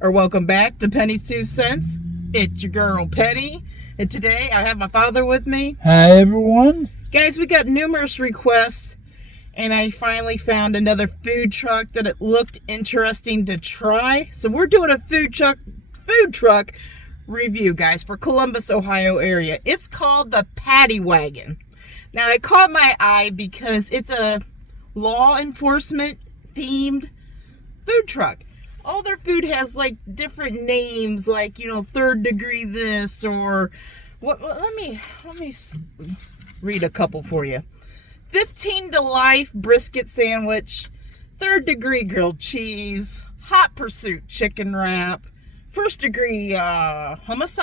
or welcome back to Penny's 2 Cents. It's your girl Penny, and today I have my father with me. Hi everyone. Guys, we got numerous requests, and I finally found another food truck that it looked interesting to try. So we're doing a food truck review, guys, for Columbus, Ohio area. It's called the Paddy Wagon. Now, it caught my eye because it's a law enforcement themed food truck. All their food has like different names, like, you know, third degree this or what. Let me read a couple for you. 15 to life brisket sandwich, third degree grilled cheese, hot pursuit chicken wrap, first degree hummus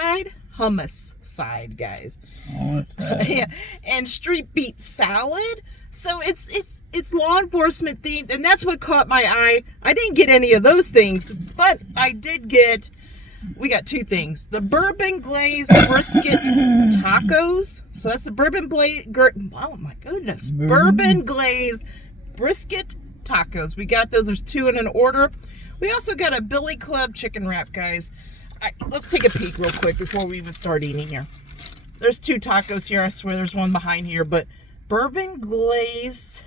side, guys. Yeah, and street beet salad. So it's law enforcement themed, and that's what caught my eye. I didn't get any of those things, but I did get. We got two things: the bourbon glazed brisket tacos. So that's the bourbon glazed brisket tacos. We got those. There's two in an order. We also got a Billy Club chicken wrap, guys. Let's take a peek real quick before we even start eating here. There's two tacos here. I swear there's one behind here, but bourbon glazed,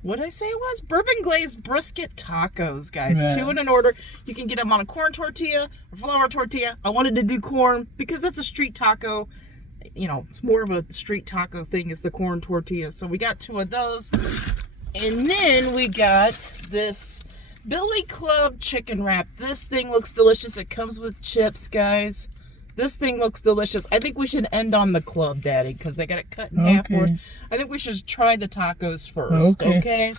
what did I say it was? Bourbon glazed brisket tacos, guys. Yeah. Two in an order. You can get them on a corn tortilla or flour tortilla. I wanted to do corn because that's a street taco. You know, it's more of a street taco thing is the corn tortilla. So we got two of those. And then we got this Billy Club chicken wrap. This thing looks delicious. It comes with chips, guys. This thing looks delicious. I think we should end on the club, Daddy, because they got it cut in half for us. I think we should try the tacos first, okay?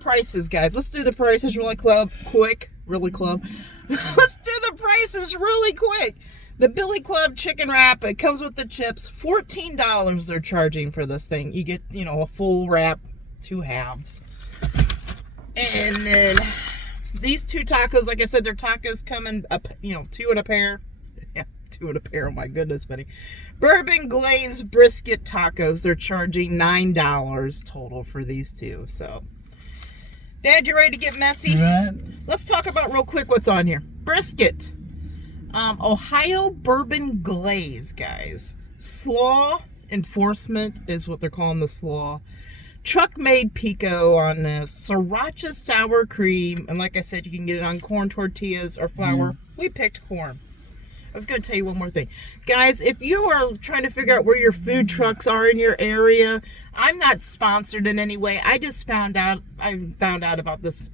Prices, guys. Let's do the prices really quick. Let's do the prices really quick. The Billy Club chicken wrap, it comes with the chips. $14 they're charging for this thing. You get, you know, a full wrap, two halves. And then these two tacos, like I said, their tacos come in, two in a pair. Yeah, two in a pair. Oh my goodness, buddy. Bourbon glazed brisket tacos. They're charging $9 total for these two. So, Dad, you ready to get messy? Right. Let's talk about real quick what's on here. Brisket. Ohio bourbon glaze, guys. Slaw enforcement is what they're calling the slaw. Truck made pico on this. Sriracha sour cream. And like I said, you can get it on corn tortillas or flour. We picked corn. I was going to tell you one more thing. Guys, if you are trying to figure out where your food trucks are in your area, I'm not sponsored in any way. I found out about this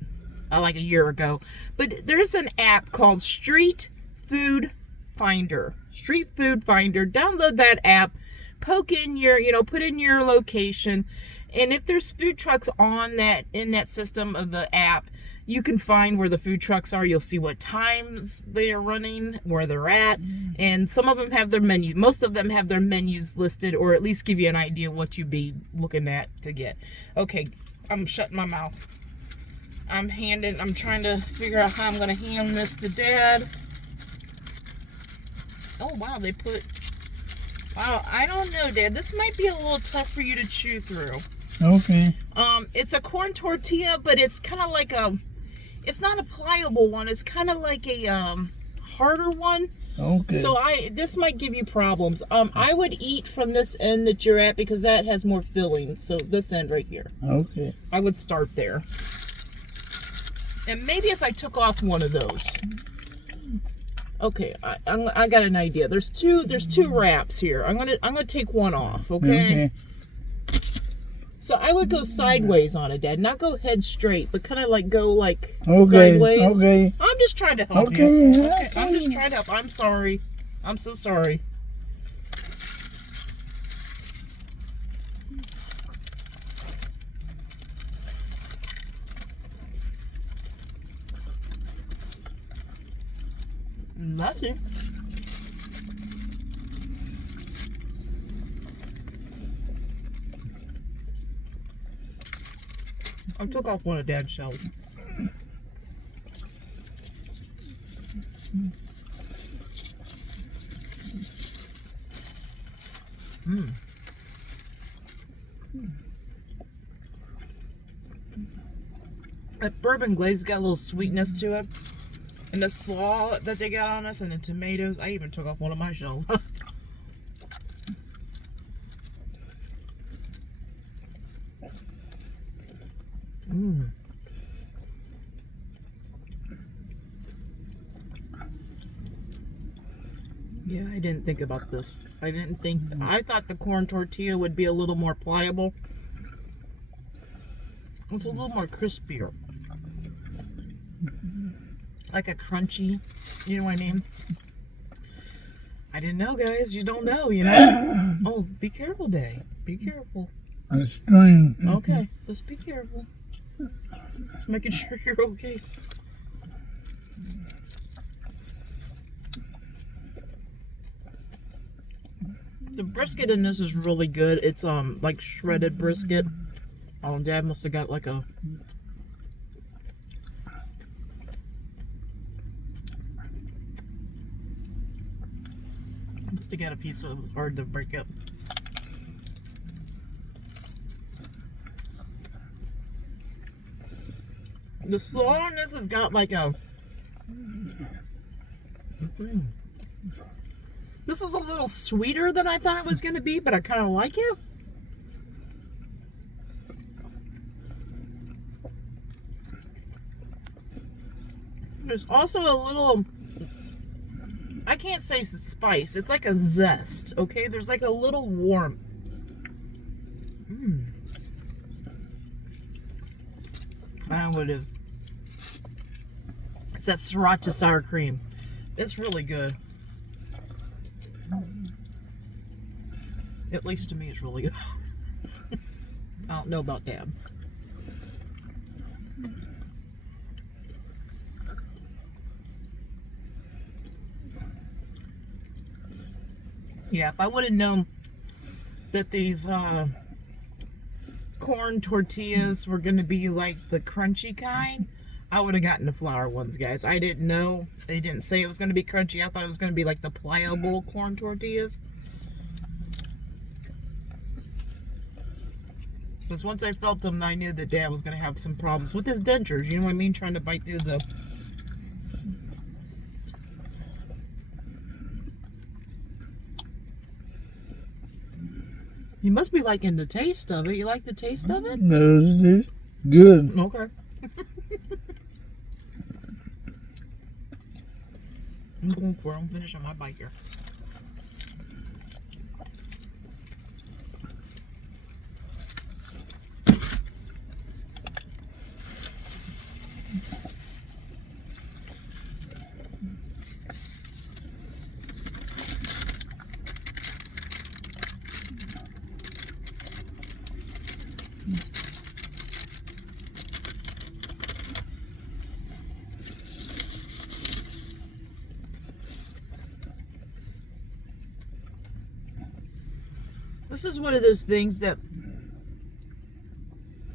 like a year ago. But there's an app called Street Food Finder. Street Food Finder. Download that app. Put in your location. And if there's food trucks in that system of the app, you can find where the food trucks are. You'll see what times they are running, where they're at, and some of them have their menu. Most of them have their menus listed, or at least give you an idea what you'd be looking at to get. Okay, I'm shutting my mouth. I'm trying to figure out how I'm going to hand this to Dad. Oh, wow, wow, I don't know, Dad. This might be a little tough for you to chew through. Okay. It's a corn tortilla, but it's kind of like it's not a pliable one. It's kind of like a harder one. Okay. So this might give you problems. I would eat from this end that you're at because that has more filling. So this end right here. Okay. I would start there. And maybe if I took off one of those. Okay, I got an idea. There's two wraps here. I'm gonna take one off. Okay. So I would go sideways on it, Dad. Not go head straight, but kind of like go sideways. Okay. I'm just trying to help you. Okay. I'm just trying to help. I'm sorry. I'm so sorry. Nothing. I took off one of Dad's shells. That bourbon glaze got a little sweetness to it. And the slaw that they got on us and the tomatoes. I even took off one of my shells. Mmm. Yeah, I didn't think about this. I thought the corn tortilla would be a little more pliable. It's a little more crispier. Like a crunchy, you know what I mean? I didn't know, guys. You don't know, you know? Oh, be careful, Day. Be careful. That's strange. Okay, just be careful. Just making sure you're okay. The brisket in this is really good. It's like shredded brisket. Dad must have got like a piece so it was hard to break up. The slaw on this has got like a This is a little sweeter than I thought it was going to be, but I kind of like it. There's also a little, I can't say spice. It's like a zest, okay? There's like a little warmth. I don't know what it is. It's that sriracha sour cream. It's really good. At least to me, it's really good. I don't know about Dad. Yeah, if I would have known that these corn tortillas were going to be like the crunchy kind, I would have gotten the flour ones, guys. I didn't know. They didn't say it was going to be crunchy. I thought it was going to be like the pliable corn tortillas. Because once I felt them, I knew that Dad was going to have some problems with his dentures. You know what I mean? Trying to bite through the... You must be liking the taste of it. You like the taste of it? No, it's good. Okay. I'm going for it. I'm finishing my bite here. This is one of those things that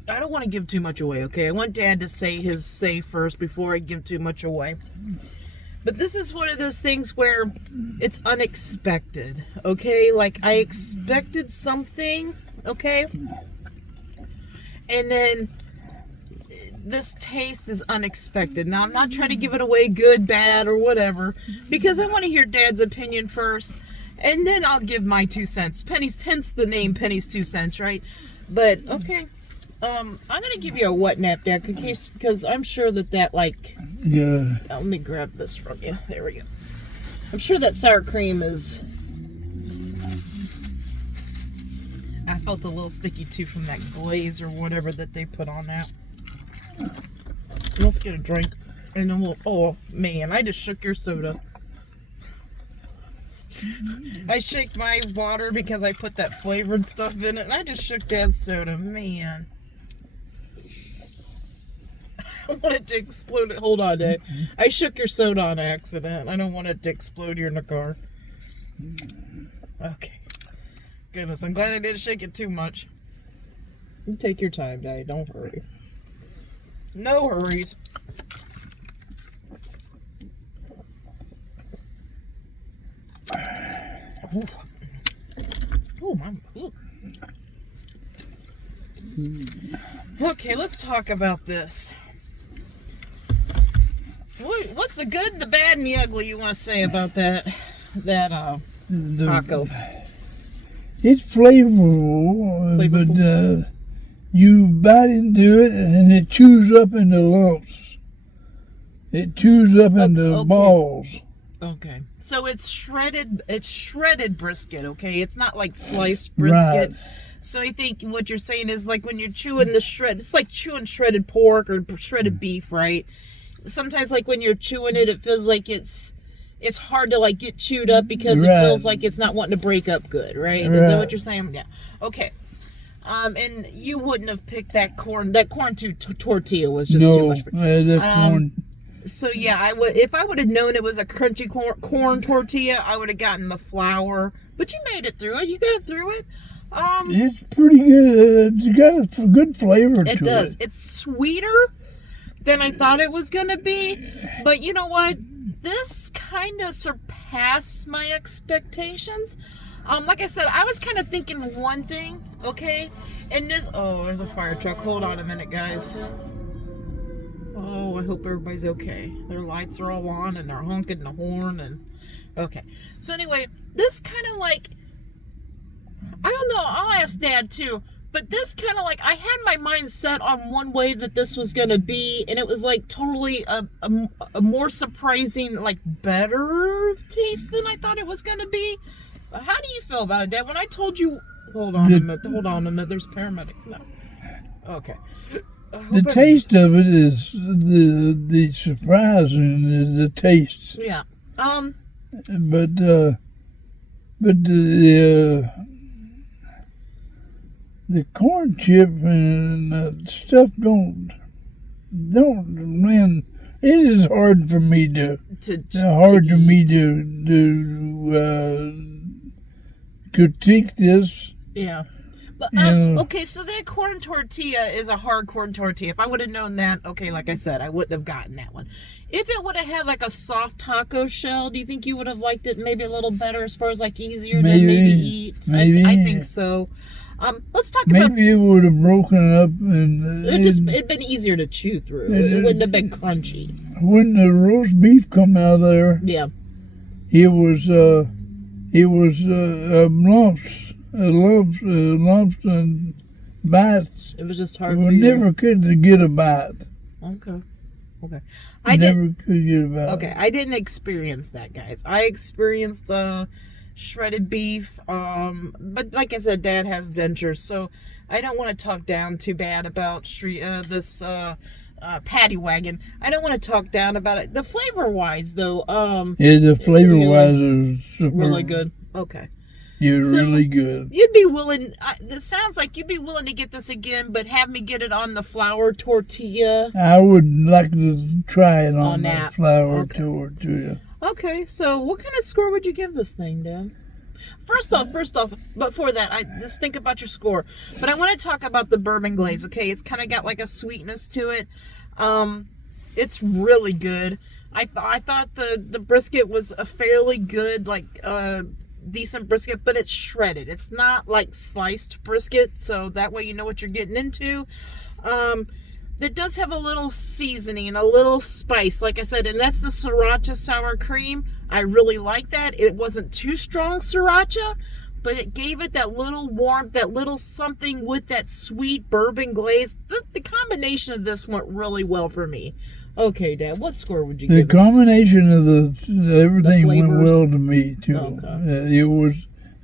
I don't want to give too much away, okay? I want Dad to say his say first before I give too much away. But this is one of those things where it's unexpected, okay? Like, I expected something, okay? And then this taste is unexpected. Now, I'm not trying to give it away good, bad, or whatever, because I want to hear Dad's opinion first. And then I'll give my 2 cents. Penny's, hence the name Penny's 2 cents, right? But, okay. I'm going to give you a wet nap, Dad, because I'm sure that like... Yeah. Let me grab this from you. There we go. I'm sure that sour cream is... I felt a little sticky, too, from that glaze or whatever that they put on that. Let's get a drink. And then we'll... Oh, man, I just shook your soda. I shake my water because I put that flavored stuff in it, and I just shook Dad's soda. Man. I want it to explode. Hold on, Dad. I shook your soda on accident. I don't want it to explode here in the car. Okay. Goodness, I'm glad I didn't shake it too much. You take your time, Dad. Don't hurry. No hurries. Oh, my. Ooh. Okay, let's talk about this. What's the good, the bad, and the ugly you want to say about that taco? It's flavorful, but you bite into it and it chews up into lumps. It chews up into balls. Okay. So it's shredded brisket, okay? It's not like sliced brisket. Right. So I think what you're saying is like when you're chewing the shred, it's like chewing shredded pork or shredded beef, right? Sometimes like when you're chewing it, it feels like it's hard to like get chewed up because it feels like it's not wanting to break up good, right? Is that what you're saying? Yeah. Okay. And you wouldn't have picked that corn. That corn tortilla was just too much for corn. So yeah, I would if I would have known it was a crunchy corn tortilla, I would have gotten the flour. But you made it through it. You got through it. It's pretty good. It's got a good flavor to it. It does. It's sweeter than I thought it was gonna be. But you know what? This kind of surpassed my expectations. Like I said, I was kind of thinking one thing, okay? And this, there's a fire truck. Hold on a minute, guys. Oh, I hope everybody's okay. Their lights are all on and they're honking the horn and, okay. So anyway, this kind of like, I don't know, I'll ask Dad too, but this kind of like, I had my mind set on one way that this was going to be, and it was like totally a more surprising, like better taste than I thought it was going to be. How do you feel about it, Dad? When I told you, hold on a minute, there's paramedics now. Okay. The taste of it is the surprising is the taste. Yeah. But the corn chip and stuff don't win. It is hard for me to critique this. Yeah. But, okay, so that corn tortilla is a hard corn tortilla. If I would have known that, okay, like I said, I wouldn't have gotten that one. If it would have had like a soft taco shell, do you think you would have liked it maybe a little better as far as like easier to maybe eat? Maybe. I think so. Let's talk about... Maybe it would have broken up and... It'd been easier to chew through. It wouldn't have been crunchy. When the roast beef come out of there... Yeah. It was lumps and bites. It was just hard. We never could get a bite. Okay. I never could get a bite. Okay, I didn't experience that, guys. I experienced shredded beef. But like I said, Dad has dentures, so I don't want to talk down too bad about this Paddy Wagon. I don't want to talk down about it. The flavor-wise, though, the flavor-wise is super, really good. Okay. Really good. You'd be willing, it sounds like you'd be willing to get this again, but have me get it on the flour tortilla. I would like to try it on that flour tortilla. Okay, so what kind of score would you give this thing, Dad? First off, before that, just think about your score. But I want to talk about the bourbon glaze, okay? It's kind of got like a sweetness to it. It's really good. I thought the brisket was a fairly good, like, decent brisket, but it's shredded. It's not like sliced brisket, so that way you know what you're getting into. It does have a little seasoning, a little spice, like I said, and that's the sriracha sour cream. I really like that. It wasn't too strong sriracha, but it gave it that little warmth, that little something with that sweet bourbon glaze. The combination of this went really well for me. Okay, Dad, what score would you give it? The combination of everything went well to me, too. Okay. It was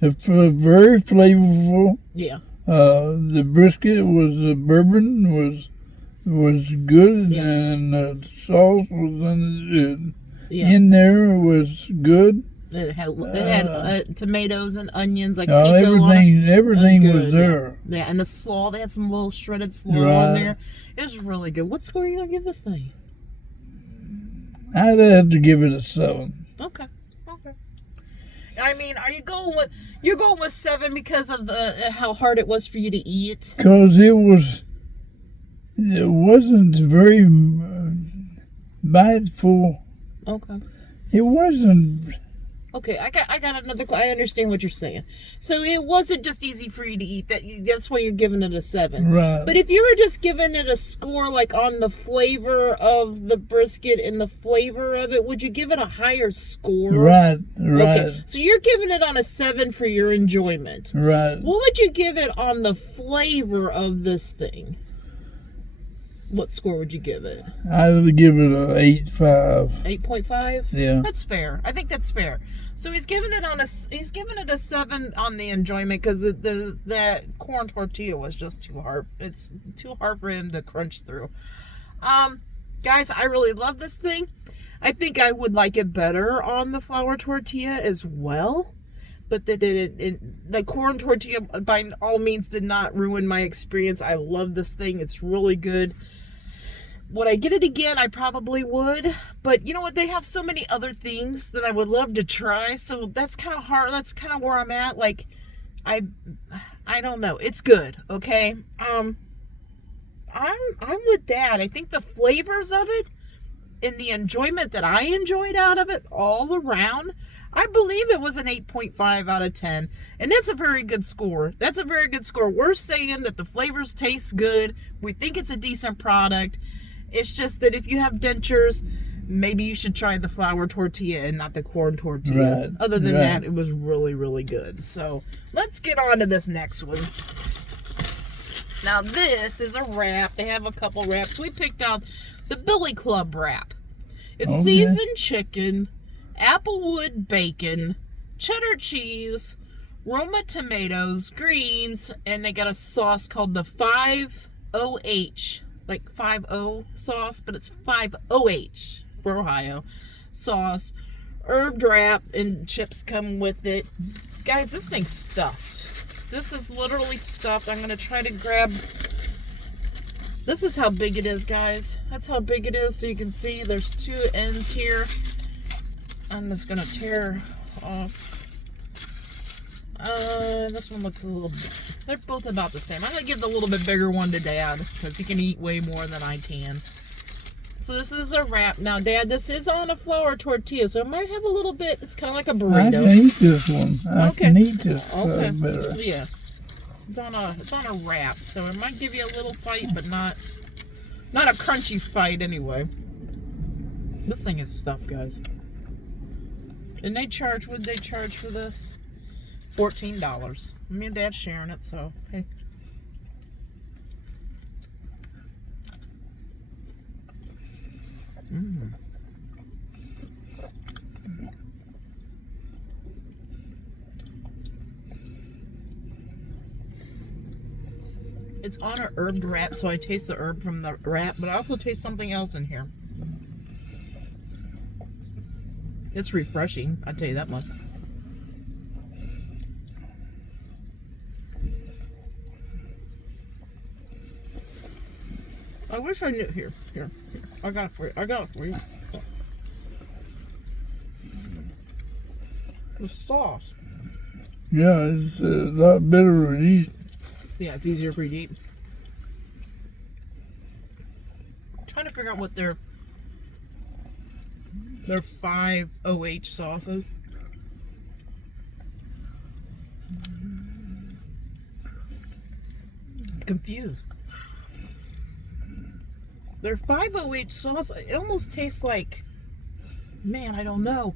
very flavorful. Yeah. The brisket the bourbon was good, and the sauce was in there was good. It had tomatoes and onions, like pico on it. Everything was there. Yeah, and the slaw, they had some little shredded slaw on there. It was really good. What score are you going to give this thing? I'd have to give it a 7. Okay. I mean, you're going with 7 because of how hard it was for you to eat? Because it wasn't very biteful. Okay. It wasn't Okay, I got another. I understand what you're saying. So it wasn't just easy for you to eat. That's why you're giving it a 7. Right. But if you were just giving it a score, like on the flavor of the brisket and the flavor of it, would you give it a higher score? Right. Okay, so you're giving it on a 7 for your enjoyment. Right. What would you give it on the flavor of this thing? What score would you give it? I would give it a 8.5. 8.5? Yeah. That's fair. I think that's fair. So he's giving it a 7 on the enjoyment because that corn tortilla was just too hard. It's too hard for him to crunch through. Guys, I really love this thing. I think I would like it better on the flour tortilla as well. But the corn tortilla by all means did not ruin my experience. I love this thing. It's really good. Would I get it again? I probably would. But you know what? They have so many other things that I would love to try. So that's kind of hard. That's kind of where I'm at. Like, I don't know. It's good. Okay. I'm with that. I think the flavors of it and the enjoyment that I enjoyed out of it all around, I believe it was an 8.5 out of 10. And that's a very good score. That's a very good score. We're saying that the flavors taste good. We think it's a decent product. It's just that if you have dentures, maybe you should try the flour tortilla and not the corn tortilla. Right. Other than that, it was really, really good. So let's get on to this next one. Now this is a wrap. They have a couple wraps. We picked out the Billy Club wrap. It's seasoned chicken, applewood bacon, cheddar cheese, Roma tomatoes, greens, and they got a sauce called the 5OH. Like 5-0 sauce, but it's 5OH for Ohio sauce. Herb wrap and chips come with it. Guys, this thing's stuffed. This is literally stuffed. I'm going to try to grab... This is how big it is, guys. That's how big it is. So you can see there's 2 ends here. I'm just going to tear off. This one looks a little bit... They're both about the same. I'm going to give the little bit bigger one to Dad because he can eat way more than I can. So this is a wrap. Now, Dad, this is on a flour tortilla, so it might have a little bit... It's kind of like a burrito. I can eat this one. I can eat this better. Yeah. It's on a wrap, so it might give you a little fight, but not a crunchy fight anyway. This thing is stuffed, guys. And they charge... What did they charge for this? $14. Me and Dad's sharing it, so hey. It's on a herb wrap, so I taste the herb from the wrap, but I also taste something else in here. It's refreshing, I'll tell you that much. I wish I knew. Here. I got it for you. The sauce. Yeah, it's a lot better to eat. Yeah, it's easier for you to eat. I'm trying to figure out what their 5OH sauce is. I'm confused. Their 5OH sauce, it almost tastes like, man, I don't know.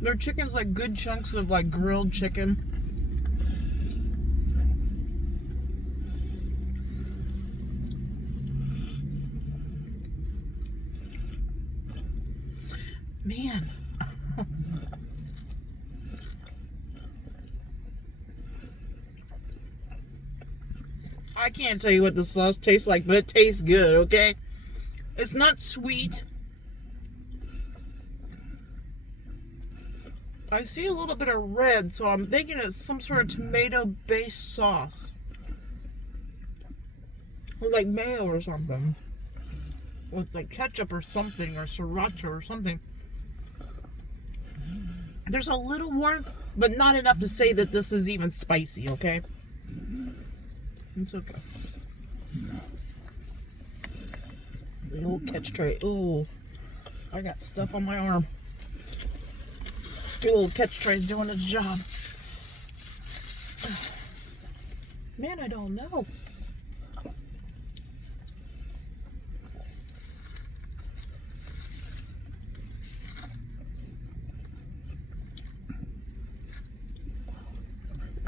Their chicken's like good chunks of like grilled chicken. Man. I can't tell you what the sauce tastes like, but it tastes good, okay? It's not sweet. I see a little bit of red, so I'm thinking it's some sort of tomato-based sauce. Or like mayo or something. With like ketchup or something, or sriracha or something. There's a little warmth, but not enough to say that this is even spicy, okay? It's okay. The old catch tray. Ooh, I got stuff on my arm. The old catch tray's doing its job. Man, I don't know.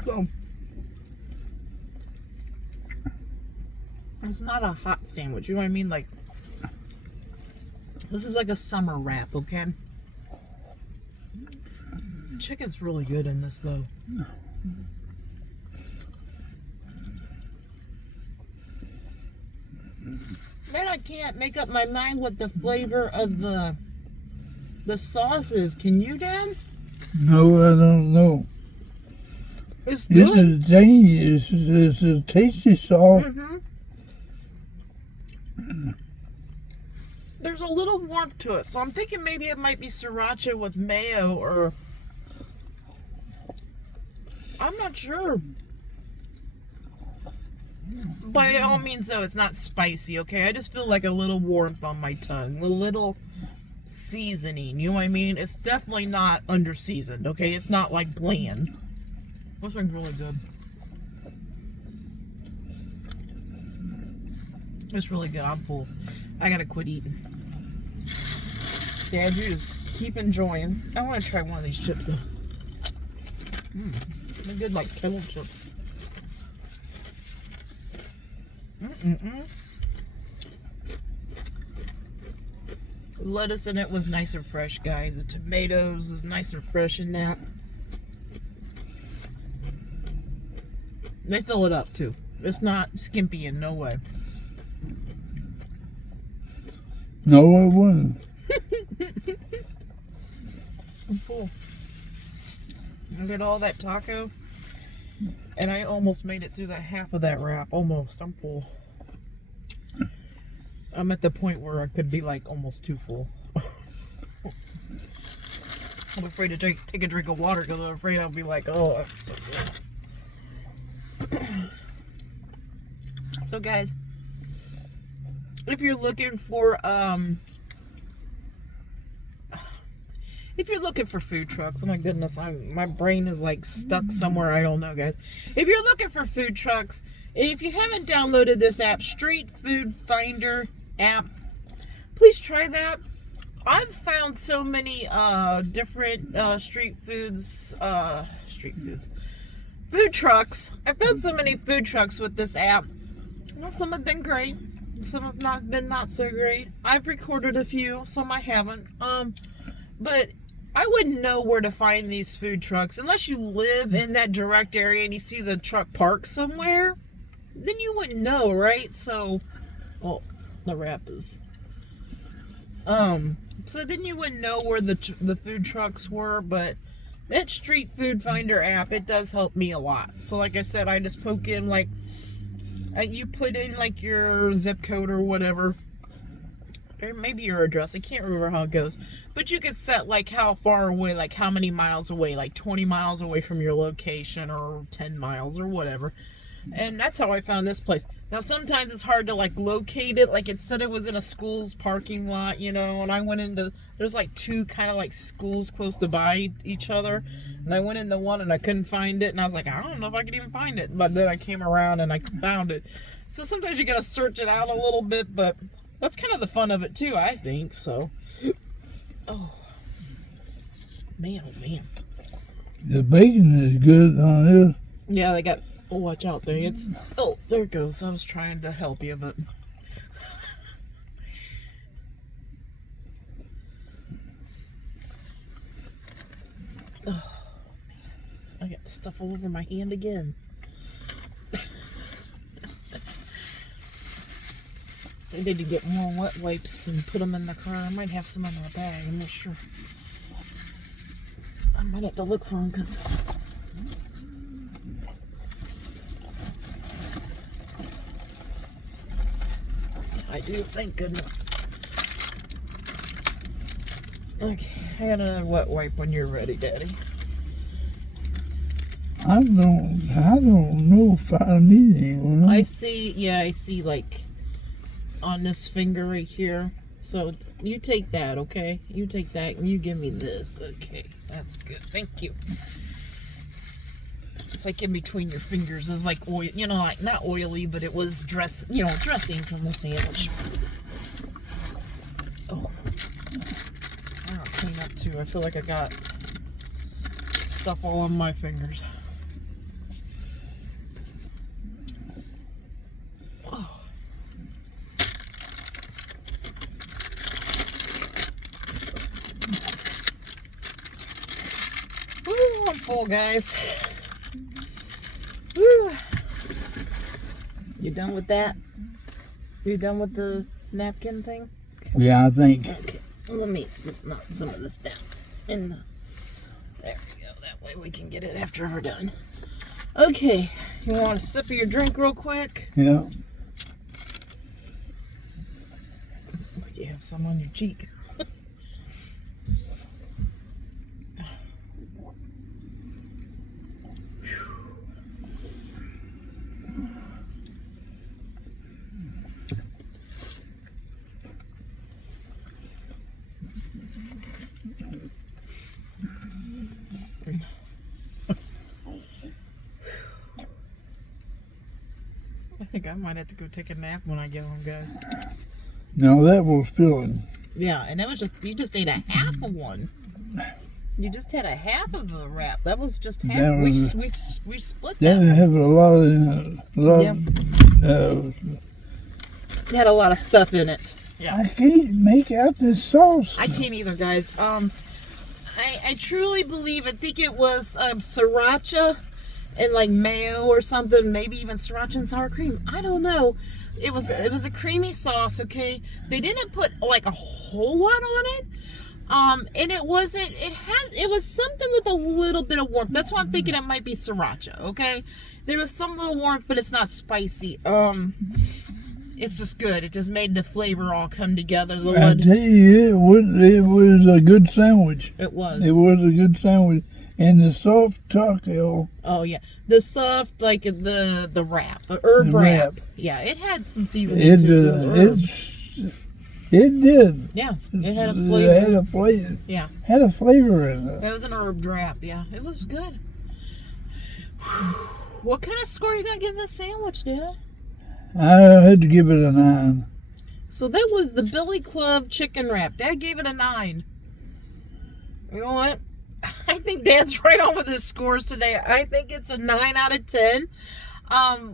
So, it's not a hot sandwich. You know what I mean? Like, this is like a summer wrap, okay? Chicken's really good in this, though. Man, I can't make up my mind what the flavor of the sauce is. Can you, Dad? No, I don't know. It's good. It's a tangy, it's a tasty sauce. There's a little warmth to it, so I'm thinking maybe it might be sriracha with mayo, or I'm not sure. By all means, though, it's not spicy, okay? I just feel like a little warmth on my tongue, a little seasoning, you know what I mean? It's definitely not under-seasoned, okay? It's not like bland. This thing's really good. It's really good. I'm full. I gotta quit eating. Dad, you just keep enjoying. I want to try one of these chips, though. They're good, like kettle chips. The lettuce in it was nice and fresh, guys. The tomatoes is nice and fresh in that. They fill it up, too. It's not skimpy in no way. No, it wasn't. I'm full. I did all that taco, and I almost made it through that half of that wrap. Almost. I'm full. I'm at the point where I could be like almost too full. I'm afraid to take a drink of water because I'm afraid I'll be like, oh, I'm so good. So, guys, if you're looking for food trucks, oh my goodness, my brain is like stuck somewhere, I don't know, guys. If you're looking for food trucks, if you haven't downloaded this app, Street Food Finder app, please try that. I've found so many different food trucks. I've found so many food trucks with this app. Well, some have been great, some have not been not so great. I've recorded a few, some I haven't. But I wouldn't know where to find these food trucks unless you live in that direct area and you see the truck parked somewhere. Then you wouldn't know, right? So, well, the wrap is. So then you wouldn't know where the food trucks were, but that Street Food Finder app, it does help me a lot. So like I said, I just poke in like, you put in like your zip code or whatever, or maybe your address. I can't remember how it goes, but you can set like how far away, like how many miles away, like 20 miles away from your location or 10 miles or whatever. And that's how I found this place. Now, sometimes it's hard to, like, locate it. Like, it said it was in a school's parking lot, you know, and I went into, there's, like, two kind of, like, schools close to by each other. And I went into one, and I couldn't find it. And I was like, I don't know if I could even find it. But then I came around, and I found it. So sometimes you got to search it out a little bit, but that's kind of the fun of it, too, I think. So, oh, man, oh, man. The bacon is good on this. Yeah, they got... Oh, watch out there. It's... Oh, there it goes. I was trying to help you, but... Oh, man. I got the stuff all over my hand again. I need to get more wet wipes and put them in the car. I might have some in my bag. I'm not sure. I might have to look for them because... I do, thank goodness. Okay, I got another wet wipe when you're ready, Daddy. I don't know if I need anyone. I see, yeah, I see like on this finger right here. So you take that, okay? You take that and you give me this. Okay, that's good. Thank you. It's like in between your fingers. It's like oil, you know, like not oily, but it was dressing from the sandwich. Oh, I gotta clean up too. I feel like I got stuff all on my fingers. Oh. Woo, I'm full, guys. Woo. You done with that? You done with the napkin thing? Yeah, I think. Okay, let me just knock some of this down. There we go. That way we can get it after we're done. Okay, you want a sip of your drink real quick? Yeah. You have some on your cheek. I think I might have to go take a nap when I get home, guys. No, that was filling. Yeah, and that was you just ate a half of one. You just had a half of a wrap. That was just half. That was, we split that. that. Have a lot of, It had a lot of stuff in it. Yeah. I can't make out this sauce. I can't either, guys. I truly believe, I think it was sriracha and like mayo or something, maybe even sriracha and sour cream. I don't know. It was a creamy sauce, okay? They didn't put like a whole lot on it. And it was something with a little bit of warmth. That's why I'm thinking it might be sriracha, okay? There was some little warmth, but it's not spicy. It's just good. It just made the flavor all come together. I tell you, it was a good sandwich. It was. It was a good sandwich. And the soft taco. Oh, yeah. The soft, like the wrap, the herb wrap. Yeah, it had some seasoning too. It did. Yeah, it had a flavor. It had a flavor. Yeah. Had a flavor in it. It was an herb wrap, yeah. It was good. What kind of score are you going to give this sandwich, Dad? I had to give it a 9. So that was the Billy Club chicken wrap. Dad gave it a 9. You know what? I think Dad's right on with his scores today. I think it's a 9 out of 10.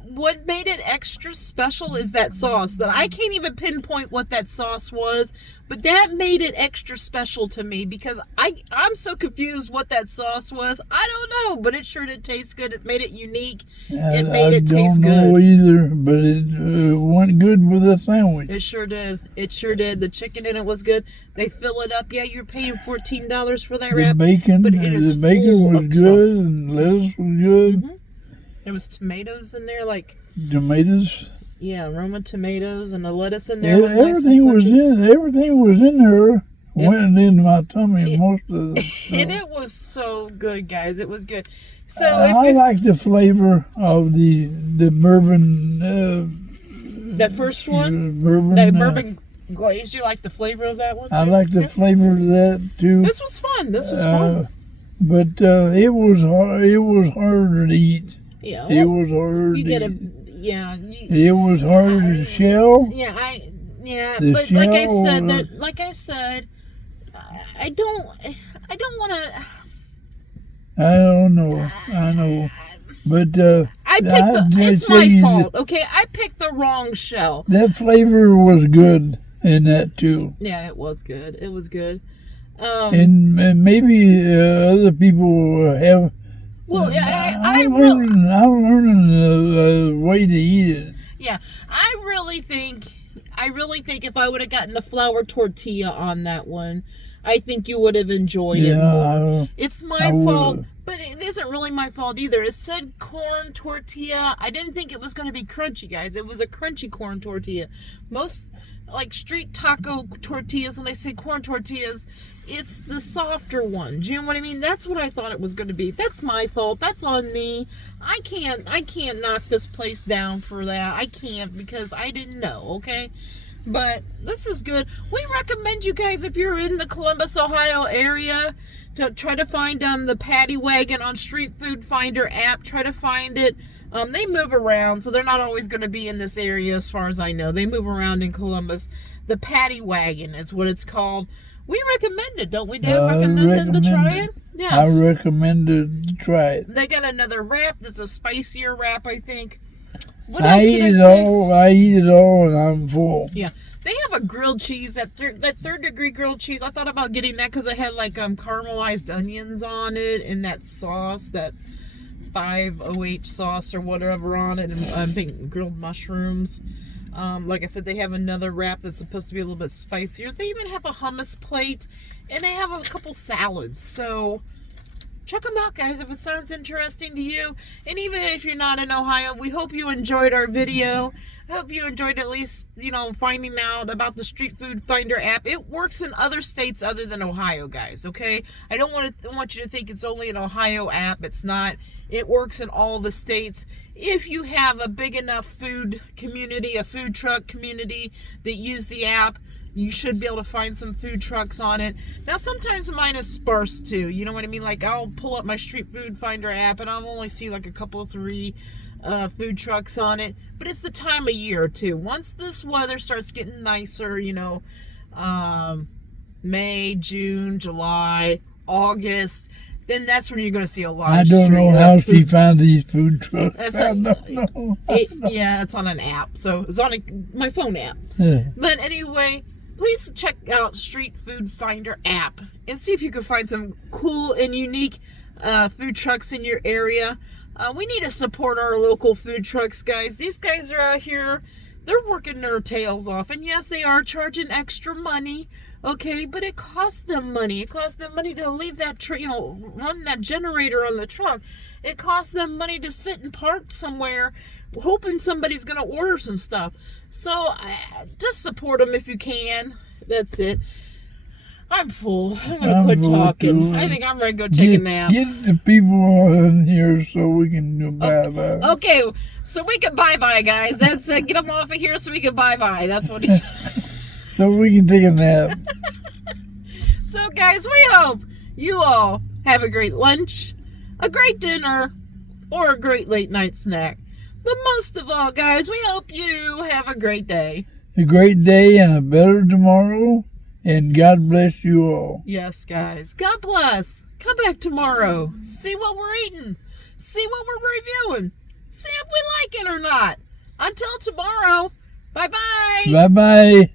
What made it extra special is that sauce. That I can't even pinpoint what that sauce was, but that made it extra special to me because I'm so confused what that sauce was. I don't know, but it sure did taste good. It made it unique. It made it taste good. I don't know either, but it went good with the sandwich. It sure did. It sure did. The chicken in it was good. They fill it up. Yeah, you're paying $14 for that wrap. The bacon was good and lettuce was good. Mm-hmm. There was tomatoes in there, like tomatoes. Yeah, Roma tomatoes and the lettuce in there. Was everything was in there. Yep. Went into my tummy most of the stuff. And it was so good, guys. It was good. So I like the flavor of the bourbon. That first one, bourbon glazed. You like the flavor of that one too? I like the flavor of that too. This was fun. But it was hard. It was harder to eat. Yeah, well, it was hard. It was hard to shell. Yeah, but like I said, I don't want to. I don't know. I know, but it's my fault. Okay, I picked the wrong shell. That flavor was good in that too. Yeah, it was good. It was good. And maybe other people have. Well, I'm learning the way to eat it. Yeah, I really think if I would have gotten the flour tortilla on that one, I think you would have enjoyed it more. It's my fault, but it isn't really my fault either. It said corn tortilla. I didn't think it was going to be crunchy, guys. It was a crunchy corn tortilla. Most like street taco tortillas, when they say corn tortillas, it's the softer one. Do you know what I mean? That's what I thought it was going to be. That's my fault. That's on me. I can't knock this place down for that. I can't because I didn't know, okay? But this is good. We recommend you guys, if you're in the Columbus, Ohio area, to try to find the Paddy Wagon on Street Food Finder app. Try to find it. They move around, so they're not always going to be in this area as far as I know. They move around in Columbus. The Paddy Wagon is what it's called. We recommend it, don't we, Dad? Recommend them to try it? Yes. I recommend to try it. They got another wrap that's a spicier wrap, I think. What I else eat did it say? all. I eat it all, and I'm full. Yeah, they have a grilled cheese, that third degree grilled cheese. I thought about getting that because it had like caramelized onions on it and that sauce, that 5OH sauce or whatever on it, and I think grilled mushrooms. Like I said, they have another wrap that's supposed to be a little bit spicier. They even have a hummus plate, and they have a couple salads. So check them out, guys, if it sounds interesting to you. And even if you're not in Ohio, we hope you enjoyed our video. I hope you enjoyed at least, finding out about the Street Food Finder app. It works in other states other than Ohio, guys, okay? I don't want you to think it's only an Ohio app. It's not. It works in all the states. If you have a big enough food community, a food truck community that use the app, you should be able to find some food trucks on it. Now, sometimes mine is sparse too. You know what I mean? Like, I'll pull up my Street Food Finder app and I'll only see like a couple of 3 food trucks on it. But it's the time of year too. Once this weather starts getting nicer, May, June, July, August, then that's when you're going to see a lot of I don't know how she found these food trucks. I don't know. Yeah, it's on an app. So it's on my phone app. Yeah. But anyway, please check out Street Food Finder app and see if you can find some cool and unique food trucks in your area. We need to support our local food trucks, guys. These guys are out here. They're working their tails off. And yes, they are charging extra money. Okay, but it costs them money. It costs them money to leave that, run that generator on the truck. It costs them money to sit and park somewhere hoping somebody's going to order some stuff. So just support them if you can. That's it. I'm full. I'm going to quit talking. Too. I think I'm ready to go take a nap. Get the people in here so we can do bye-bye. Okay, so we can bye-bye, guys. That's it. Get them off of here so we can bye-bye. That's what he said. So we can take a nap. So, guys, we hope you all have a great lunch, a great dinner, or a great late night snack. But most of all, guys, we hope you have a great day. A great day and a better tomorrow. And God bless you all. Yes, guys. God bless. Come back tomorrow. See what we're eating. See what we're reviewing. See if we like it or not. Until tomorrow. Bye-bye. Bye-bye.